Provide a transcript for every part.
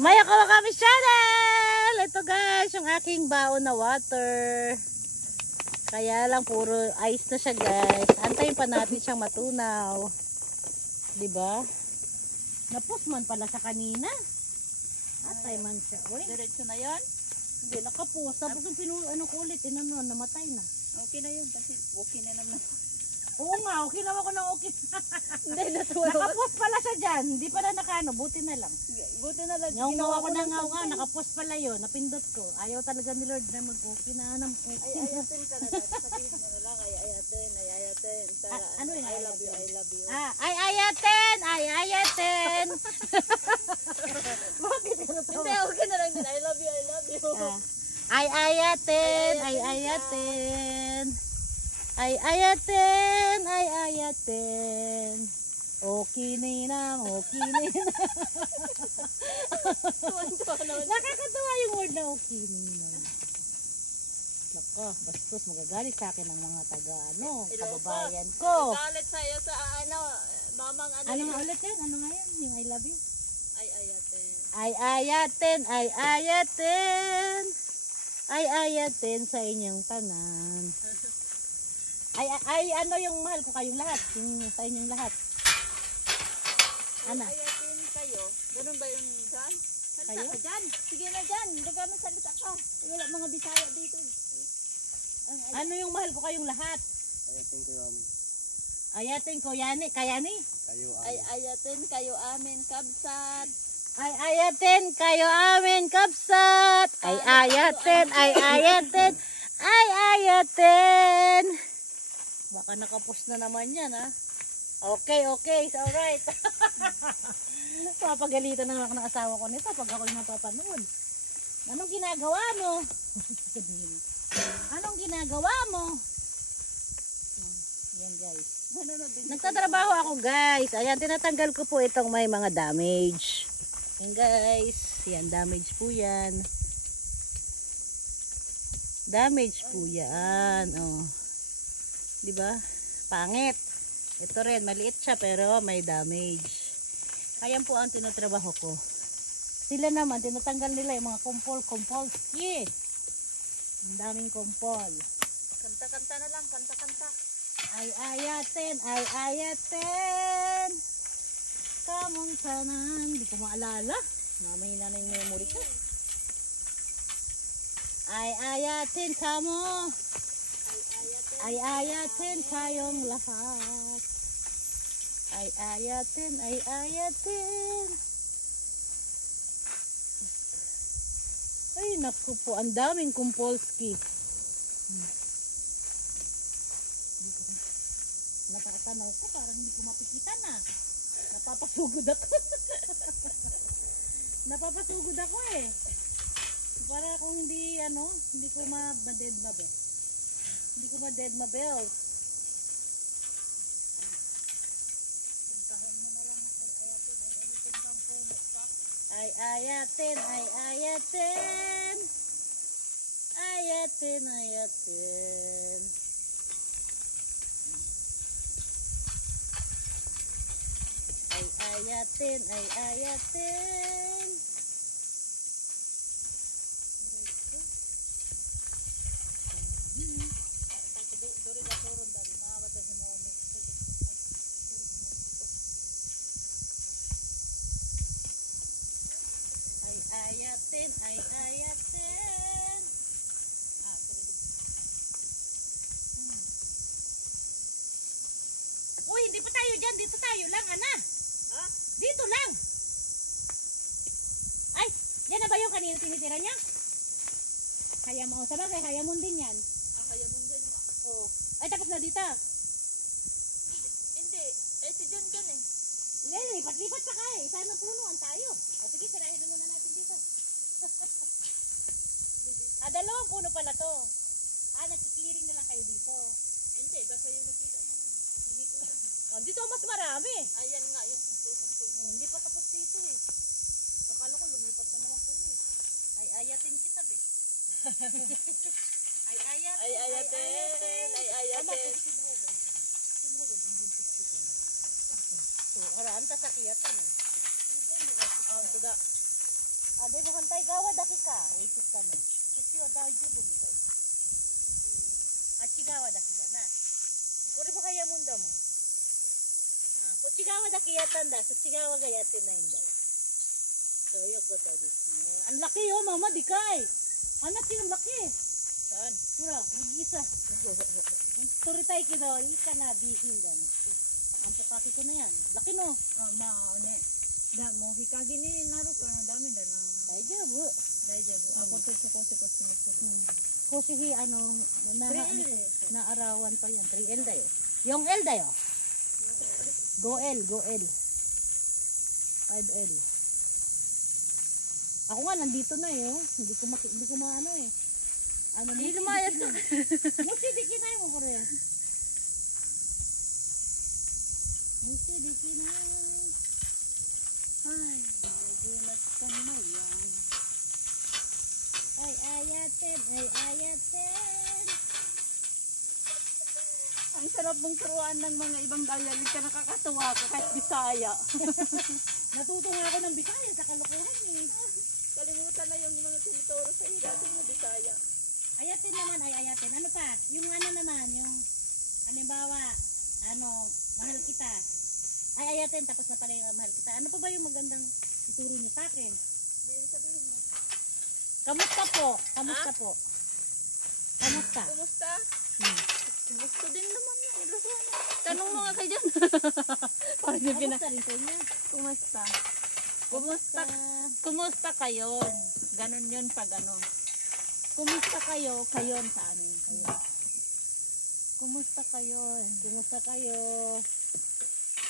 Maya Kawakami Channel! Ito guys, yung aking baon na water. Kaya lang puro ice na siya guys. Antayin pa natin siyang matunaw. Diba? Napusman pala sa kanina. Atay man siya. Uy. Diretso na yan? Hindi, nakapus. Tapos yung kulit, namatay na. Okay na yun kasi okay na naman. Oo nga, okay naman ko ng okay. Hindi, natuwa. Nakapos pala siya dyan. Hindi pala nakano, buti na lang. Buti na lang. Ngaw ako na ngaw nga, nakapos pala yun. Napindot ko. Ayaw talaga ni Lord na mag-okay na ng okay. Ay, ayatin ka na lang. Sabihin mo na lang, ay ayatin. Para, ano yung I love you, I love you. Ay ayatin. Bakit ka na Hindi, okay na lang din. I love you, I love you. Ay ayatin. Ay ayatin. Okay ninang. Nakakatawa yung word na okay ninang. Nako, bastos magagalit sa akin ng mga kababayan ko. Galit sa'yo sa mamang Ano nga ulit yun? Ano nga yan? Yung I love you? Ay ayatin. Ay ayatin sa inyong tanan. Ay ano yung mahal ko kayong lahat? Yung sa inyong lahat. Ana? Ayatin kayo. Ganun ba yung dyan? Salita Kayo? ka dyan. Sige na dyan. Ganun salita ka. Wala mga Bisaya dito. Ano yung mahal ko kayong lahat? Ayatin ko yani. Ayatin ko yani. Kayani? Kayo Ay ayatin kayo amin kabsat. Ay ayatin kayo amin kapsat. Ay ayatin. Baka nakapos na naman yan ha. Okay, it's alright. Papagalitan na ako ng asawa ko nito pag ako yung napapanood. Anong ginagawa mo? Anong ginagawa mo? Yan guys. Nagtatrabaho ako guys. Ayan, tinatanggal ko po itong may mga damage. Yan guys. Yan, damage po yan. Damage po yan. Oh. Diba? Pangit. Ito rin, maliit siya pero may damage. Ayan po ang tinatrabaho ko. Sila naman, tinatanggal nila yung mga kumpol. Yeah. Ang daming kumpol. Kanta na lang, kanta. Ay ayatin. Kamong tanan. Hindi ko maalala. Mamahina na yung memory ko. Ay ayatin kamo. Ay ayatin kayong lahat. Ay ayatin. Ay naku po, ang daming kumpolski. Natatanaw ko, parang hindi ko mapikita na. Napapasugod ako eh. Para kung hindi hindi ko ma-dead mabel. Hindi ko ma-dead mabel. Puntahan mo na lang na ayatin kang puno pa. Ay ayatin. Ay ayatin. Ay ayatin. Uy, hindi pa tayo dyan. Dito tayo lang, ana. Ha? Dito lang. Ay, yan na ba yung kanina tinitira niya? Kaya mo. Sabagay, kaya mo din yan. Kaya mo din nga. Oo. Ay, tapos na dito. Hindi. Si John eh. Lipat-lipat pa kaya. Sana punuan tayo. O sige, tirahin na muna natin dito. Dalawang puno pala to. Nagki-clearing na lang kayo dito. Hindi, basta yung nakita naman. Dito mas marami. Ayan nga, yung kumpul. Hindi pa tapos dito eh. Akala ko lumipat na naman kayo eh. Ay ayatin kita be. Ay ayatin. So, araan ta sakiyatan eh. Tuda. Ade mo hantay gawa daki ka. Uisit ka no. Kuchi wa daw jubo gitu. Achi gawa daki da na. Kore mo kaya munda mo. Kuchi gawa daki yatan da. Kuchi gawa ga yatin na inday. So yoko ta desu ne. Ang laki yo mama dikay. Anak yung laki. Saan? Sura, nag-isa. Turitay kido, ika na bihin gani. Ang pati ko na yan. Laki no. Ne. Da mo hikagi ni naru ka na dami da na. Daijoubu. Daijoubu. Ako to ko Kusihi ano, 3L na arawan pa yan. 3L dayo. Yung L dayo. Go L. 5L. Ako nga nandito na eh. Hindi ko maano eh. Ano, Hindi lumayas na. Musi di kinay mo kore. Musi di kinay. Ay, nagulas ka na yan. Ay ayaten. Ang sarap mong turuan ng mga ibang dialect ka, nakakatawa ka kahit Bisaya. Natuto nga ako ng Bisaya sa kalokohan eh. Kalimutan na yung mga tinuturo sa iyo dati na Bisaya. Ayatin naman ay ayatin. Ano pa? Yung ano naman, yung halimbawa, mahal kita. Ay ayatin, tapos na pala yung mahal kita. Ano pa ba yung magandang ituro niyo sa akin? Sabihin mo. Kamusta po? Kamusta? Kumusta? Gusto din naman yung Ilocano. Tanong mo nga kayo dyan. Kamusta rin po niya? Kumusta? Kumusta kayo? Ganon yun pag ano. Kumusta kayo? Kayon sa amin. Kayo. Kumusta kayo? Kumusta kayo?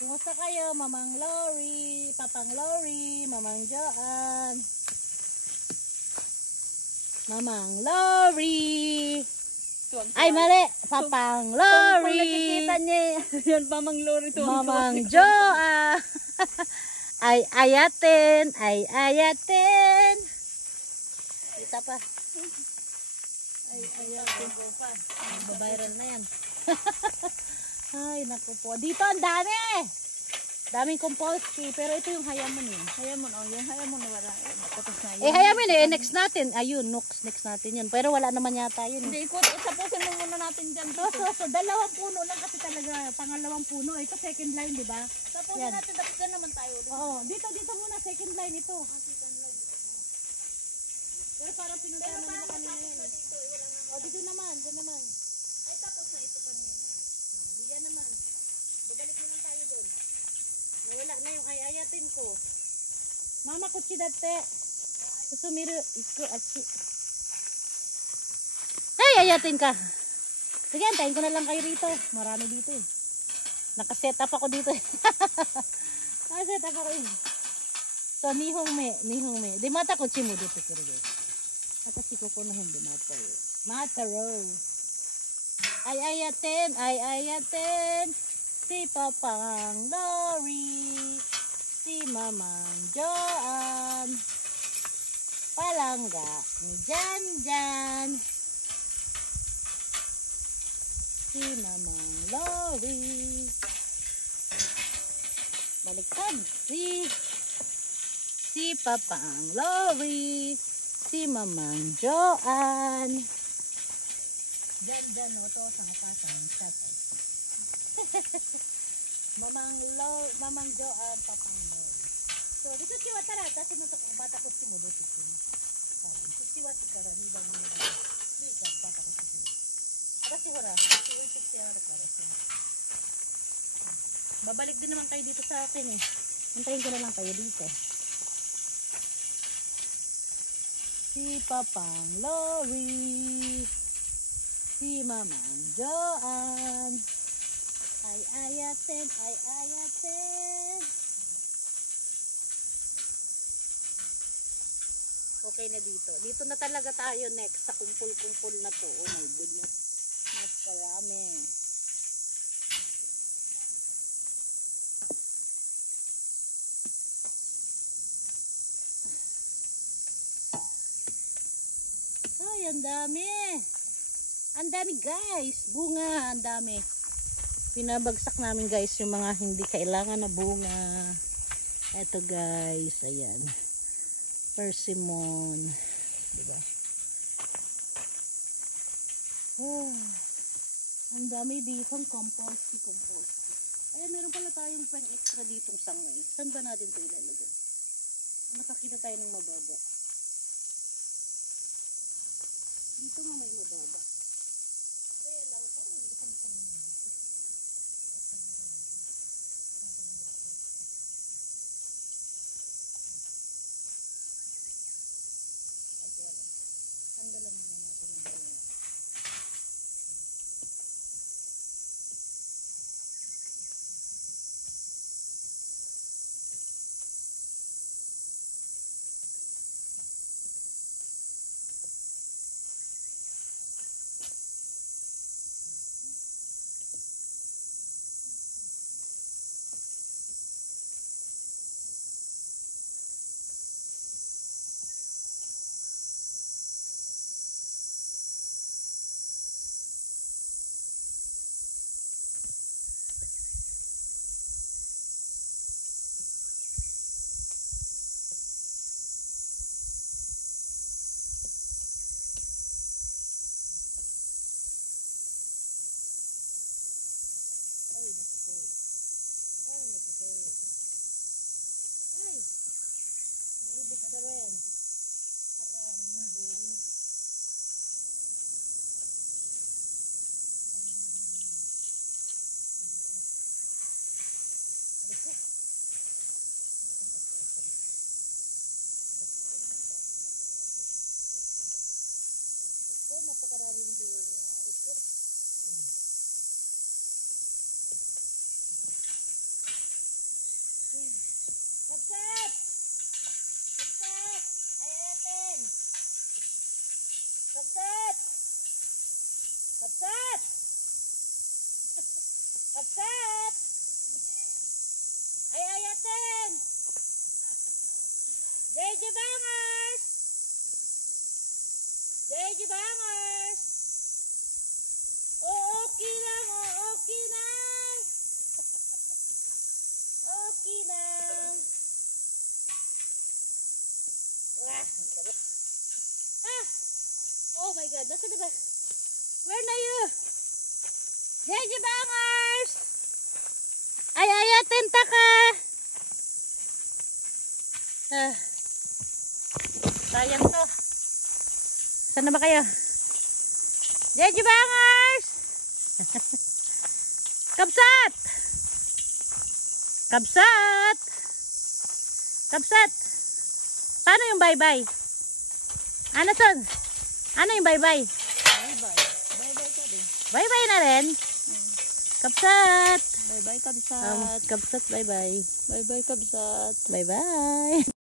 Kumusta kayo? Mamang Lori, Papang Lori, Mamang Joan. Mamang Lori. Ay, mali. Papang Lori. Kung nakikita niya, yan Mamang Lori. Mamang Joan. Ay, ayatin. Kita pa. Ay, ayatin. Babayran na yan. Ay, naku po. Dito ang dami. Daming compulsory. Pero ito yung hayamon eh. Hayamon, yung hayamon na wala. Tapos na yun. Hayamon next natin. Ayun, next natin yan. Pero wala naman yata yun. Hindi, tapusin mo muna natin dyan. So, dalawang puno lang kasi talaga. Pangalawang puno. Ito second line, di ba? Tapusin natin, tapos na naman tayo. Oo, dito muna. Second line ito. Second line. Pero parang pinuntahan naman kanina yan. Dito naman. Ay, tapos na ito kanina. Diyan naman. Babalik naman tayo doon. Wala na yung ayatin ko. Mama kutsi dati. Susumiru iku achi. Hey, ayatin ka. Sige, antayin ko na lang kayo rito. Marami dito eh. Nakaset up ako dito eh. Nakaset up ako eh. So, nihong me. Di mata kutsi mo dito. Atasi ko ko na hindi mata eh. Mataro. Ay ayatin. Si Papang Lori, si Mamang Joan, palangga ni Jan, si Mamang Lori, baliktad, si Papang Lori, si Mamang Joan. Jan, no, to sa kapasan, tatay. Mamang Joan, Papang Lori. So, dito siwa tara, kasi mo bata ko si mo dito. Siwa tara, hibang mo. Dito, bata ko si mo. Kasi wala, siwitik siya na para siya. Babalik din naman kayo dito sa akin eh. Hintayin ko na lang kayo dito. Si Papang Lori, si Mamang Joan. Ay ayatin. Okay na dito. Dito na talaga tayo next sa kumpul-kumpul na to. Oh my goodness. Mas karami. Ay, ang dami. Ang dami guys. Bunga, ang dami. Pinabagsak namin guys yung mga hindi kailangan na bunga. Eto guys, ayan. So persimmon. Diba? Oh, ang dami ditong compost. Ay, meron pala tayong pang extra ditong sangay. Saan ba natin ito ilalagay? Nakakita tayo ng mababa. Dito nga may mababa. Kaya lang, parang may isang sangay dito. Tanggalan muna natin ang bunga. Napakaraming bunga. Kapsat! Kapsat! Ayatin! Kapsat! Kapsat! Kapsat! Ayatin! JJ Bangers! JJ Bangers! Okay lang, okay lang! Okay lang! Oh my God, nasa diba? Where na you? JJ Bangers! Ay, tenta ka! Sayang to. Saan na ba kayo? JJ Bangers! Kapsat! Kapsat! Kapsat! Paano yung bye-bye? Ano son? Ano yung bye-bye? Bye-bye. Bye-bye ka din. Bye-bye na rin. Kapsat! Bye-bye, Kabsat. Kapsat, bye-bye. Bye-bye, Kabsat. Bye-bye.